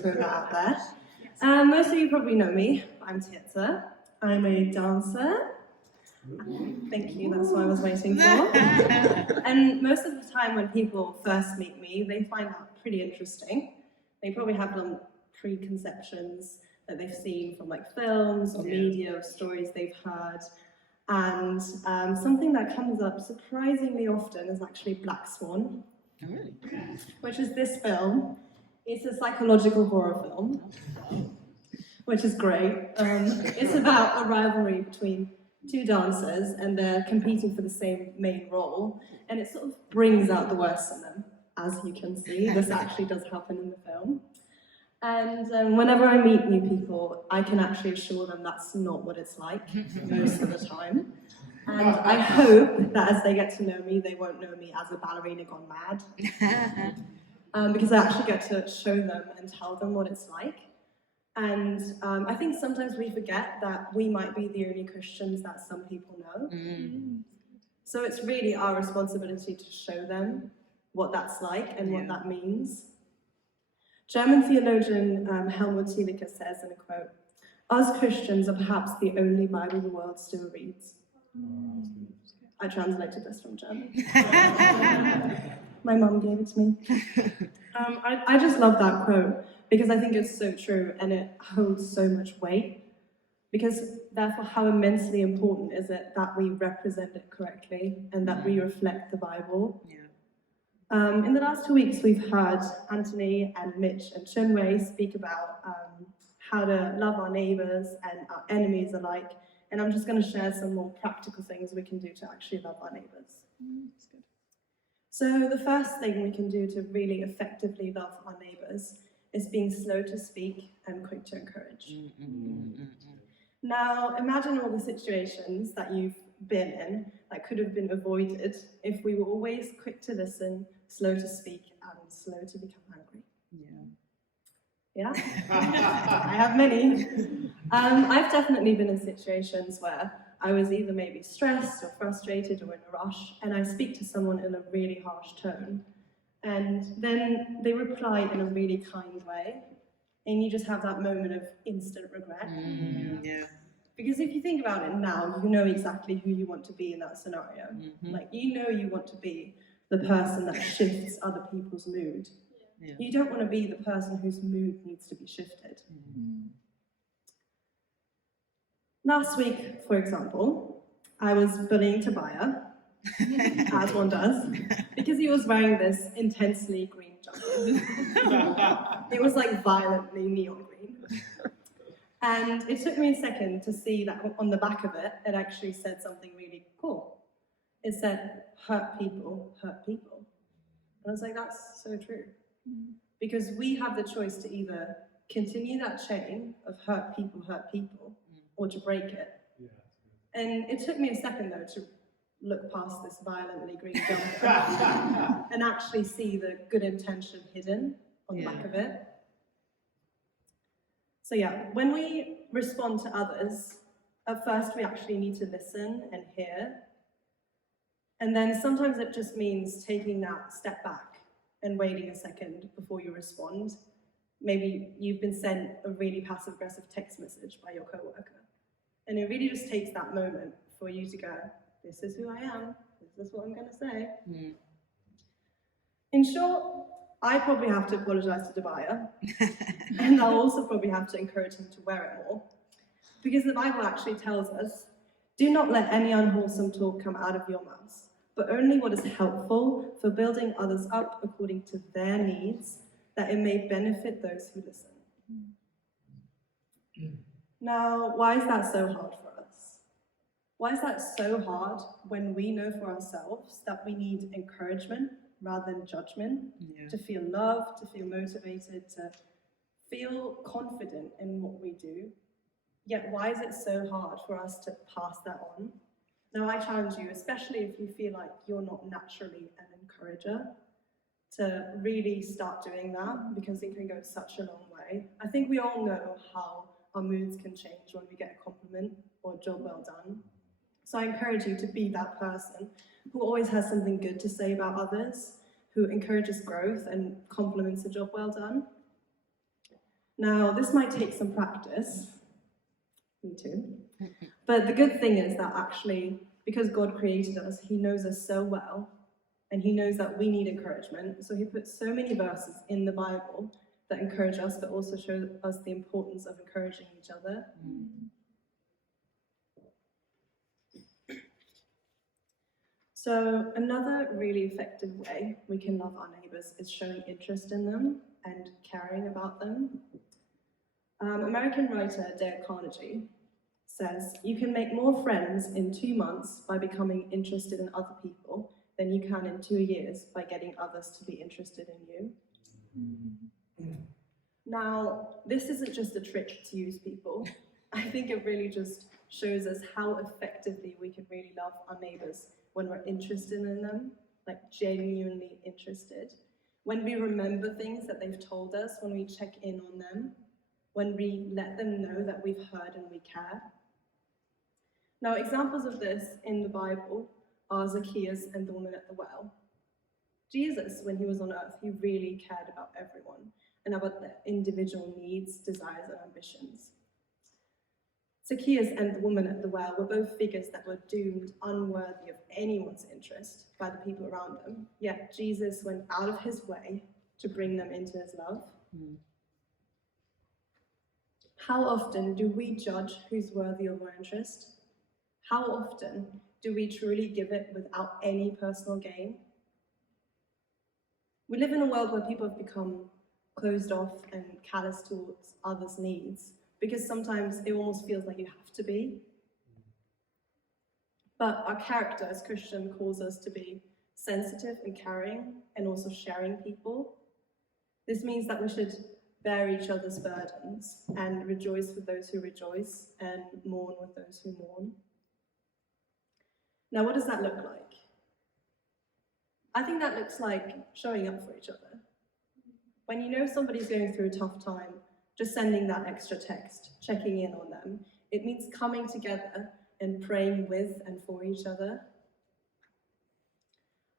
throw that out there. Most of you probably know me. I'm Tirza. I'm a dancer. Thank you, that's what I was waiting for. And most of the time when people first meet me, they find that pretty interesting. They probably have some preconceptions that they've seen from like films or media or stories they've heard. And something that comes up surprisingly often is actually Black Swan, which is this film. It's a psychological horror film, which is great. It's about a rivalry between two dancers, and they're competing for the same main role, and it sort of brings out the worst in them, as you can see. This actually does happen in the film. And whenever I meet new people, I can actually assure them that's not what it's like most of the time. And I hope that as they get to know me, they won't know me as a ballerina gone mad. Because I actually get to show them and tell them what it's like. And I think sometimes we forget that we might be the only Christians that some people know. So it's really our responsibility to show them what that's like and what that means. German theologian Helmut Thielicke says in a quote, "Us Christians are perhaps the only Bible the world still reads." I translated this from German. My mum gave it to me. I just love that quote because I think it's so true and it holds so much weight. Because therefore, how immensely important is it that we represent it correctly and that we reflect the Bible? In the last 2 weeks, we've heard Anthony and Mitch and Chinwei speak about how to love our neighbours and our enemies alike. And I'm just going to share some more practical things we can do to actually love our neighbours. That's good. So the first thing we can do to really effectively love our neighbours is being slow to speak and quick to encourage. Now, imagine all the situations that you've been in that could have been avoided if we were always quick to listen, slow to speak, and slow to become angry. Yeah? I have many. I've definitely been in situations where I was either maybe stressed or frustrated or in a rush, and I speak to someone in a really harsh tone, and then they reply in a really kind way, and you just have that moment of instant regret. Because if you think about it now, you know exactly who you want to be in that scenario. Like, you know you want to be the person that shifts other people's mood. You don't want to be the person whose mood needs to be shifted. Last week, for example, I was bullying Tobiah, as one does, because he was wearing this intensely green jacket. It was like violently neon green. And it took me a second to see that on the back of it, it actually said something really cool. It said, hurt people, hurt people. And I was like, that's so true. Because we have the choice to either continue that chain of hurt people, or to break it. And it took me a second, though, to look past this violently green jump and actually see the good intention hidden on the back of it. So yeah, when we respond to others, at first we actually need to listen and hear. And then sometimes it just means taking that step back and waiting a second before you respond. Maybe you've been sent a really passive-aggressive text message by your coworker. And it really just takes that moment for you to go, this is who I am, this is what I'm going to say. In short, I probably have to apologise to Tobiah, and I'll also probably have to encourage him to wear it more. Because the Bible actually tells us, do not let any unwholesome talk come out of your mouths, but only what is helpful for building others up according to their needs, that it may benefit those who listen. Now, why is that so hard for us? Why is that so hard when we know for ourselves that we need encouragement rather than judgment, to feel loved, to feel motivated, to feel confident in what we do? Yet why is it so hard for us to pass that on? Now I challenge you, especially if you feel like you're not naturally an encourager, to really start doing that, because it can go such a long way. I think we all know how our moods can change when we get a compliment or a job well done. So I encourage you to be that person who always has something good to say about others, who encourages growth and compliments a job well done. Now, this might take some practice. Me too. But the good thing is that actually, because God created us, he knows us so well, and he knows that we need encouragement. So he puts so many verses in the Bible that encourage us, but also show us the importance of encouraging each other. So another really effective way we can love our neighbours is showing interest in them and caring about them. American writer Dale Carnegie says, "You can make more friends in 2 months by becoming interested in other people than you can in 2 years by getting others to be interested in you." Now, this isn't just a trick to use people. I think it really just shows us how effectively we can really love our neighbours when we're interested in them, like genuinely interested. When we remember things that they've told us, when we check in on them, when we let them know that we've heard and we care. Now, examples of this in the Bible are Zacchaeus and the woman at the well. Jesus, when he was on earth, he really cared about everyone and about their individual needs, desires, and ambitions. Zacchaeus and the woman at the well were both figures that were doomed unworthy of anyone's interest by the people around them, yet Jesus went out of his way to bring them into his love. How often do we judge who's worthy of our interest? How often do we truly give it without any personal gain? We live in a world where people have become closed off and callous towards others' needs, because sometimes it almost feels like you have to be. But our character as Christian calls us to be sensitive and caring, and also sharing people. This means that we should bear each other's burdens and rejoice with those who rejoice and mourn with those who mourn. Now, what does that look like? I think that looks like showing up for each other. When you know somebody's going through a tough time, just sending that extra text, checking in on them, it means coming together and praying with and for each other.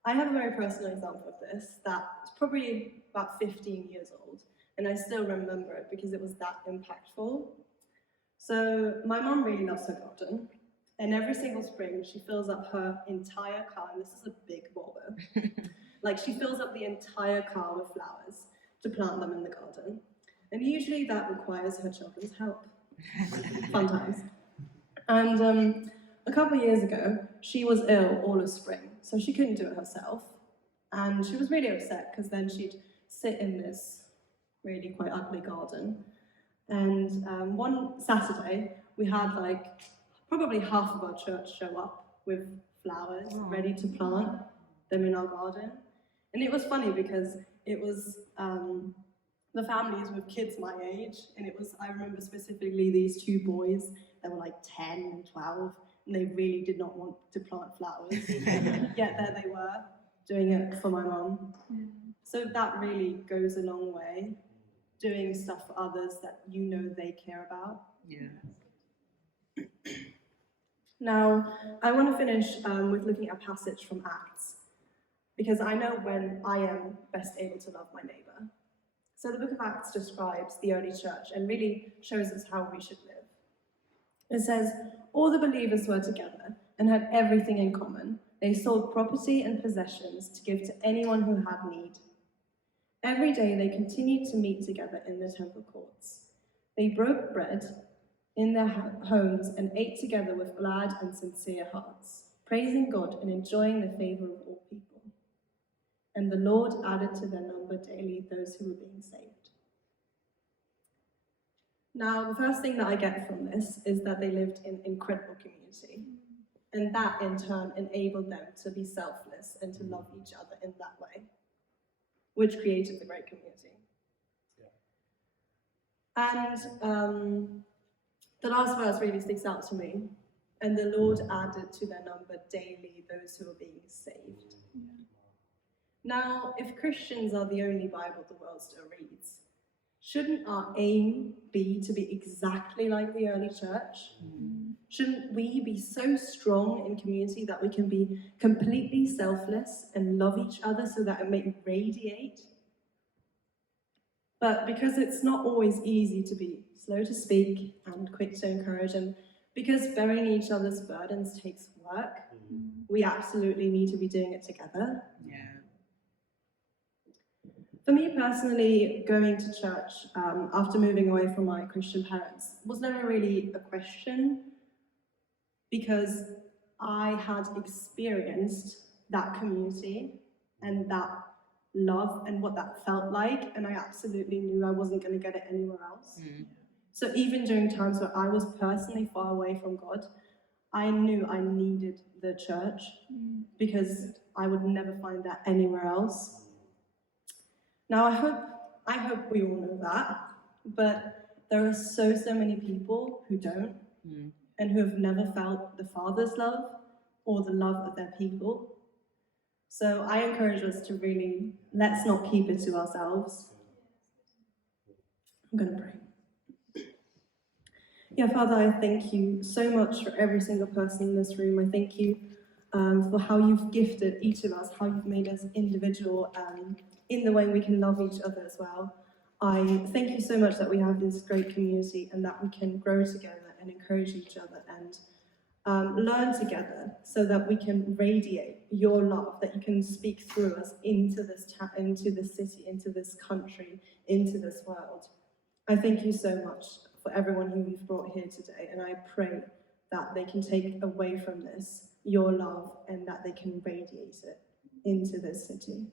I have a very personal example of this that's probably about 15 years old, and I still remember it because it was that impactful. So my mum really loves her garden, and every single spring she fills up her entire car, and this is a big Volvo, like she fills up the entire car with flowers to plant them in the garden. And usually that requires her children's help. Fun times. And a couple of years ago, she was ill all of spring, so she couldn't do it herself. And she was really upset because then she'd sit in this really quite ugly garden. And one Saturday, we had like probably half of our church show up with flowers ready to plant them in our garden. And it was funny because it was the families with kids my age, and I remember specifically these 2 boys that were like 10 and 12, and they really did not want to plant flowers, yet there they were, doing it for my mum. So that really goes a long way, doing stuff for others that you know they care about. Yeah. Now, I want to finish with looking at a passage from Acts, because I know when I am best able to love my neighbour. So the book of Acts describes the early church and really shows us how we should live. It says, all the believers were together and had everything in common. They sold property and possessions to give to anyone who had need. Every day they continued to meet together in the temple courts. They broke bread in their homes and ate together with glad and sincere hearts, praising God and enjoying the favor of all people. And the Lord added to their number daily those who were being saved. Now, the first thing that I get from this is that they lived in incredible community. And that, in turn, enabled them to be selfless and to love each other in that way, which created the great community. And the last verse really sticks out to me. And the Lord added to their number daily those who were being saved. Now, if Christians are the only Bible the world still reads, shouldn't our aim be to be exactly like the early church? Shouldn't we be so strong in community that we can be completely selfless and love each other so that it may radiate? But because it's not always easy to be slow to speak and quick to encourage, and because bearing each other's burdens takes work, we absolutely need to be doing it together. Yeah. For me personally, going to church after moving away from my Christian parents was never really a question, because I had experienced that community and that love and what that felt like, and I absolutely knew I wasn't going to get it anywhere else. So even during times where I was personally far away from God, I knew I needed the church because I would never find that anywhere else. Now I hope we all know that, but there are so many people who don't, and who have never felt the Father's love or the love of their people. So I encourage us to really, let's not keep it to ourselves. I'm going to pray. Yeah, Father, I thank you so much for every single person in this room. I thank you for how you've gifted each of us, how you've made us individual in the way we can love each other as well. I thank you so much that we have this great community and that we can grow together and encourage each other and learn together so that we can radiate your love, that you can speak through us into this into this city, into this country, into this world. I thank you so much for everyone who you've brought here today, and I pray that they can take away from this your love and that they can radiate it into this city.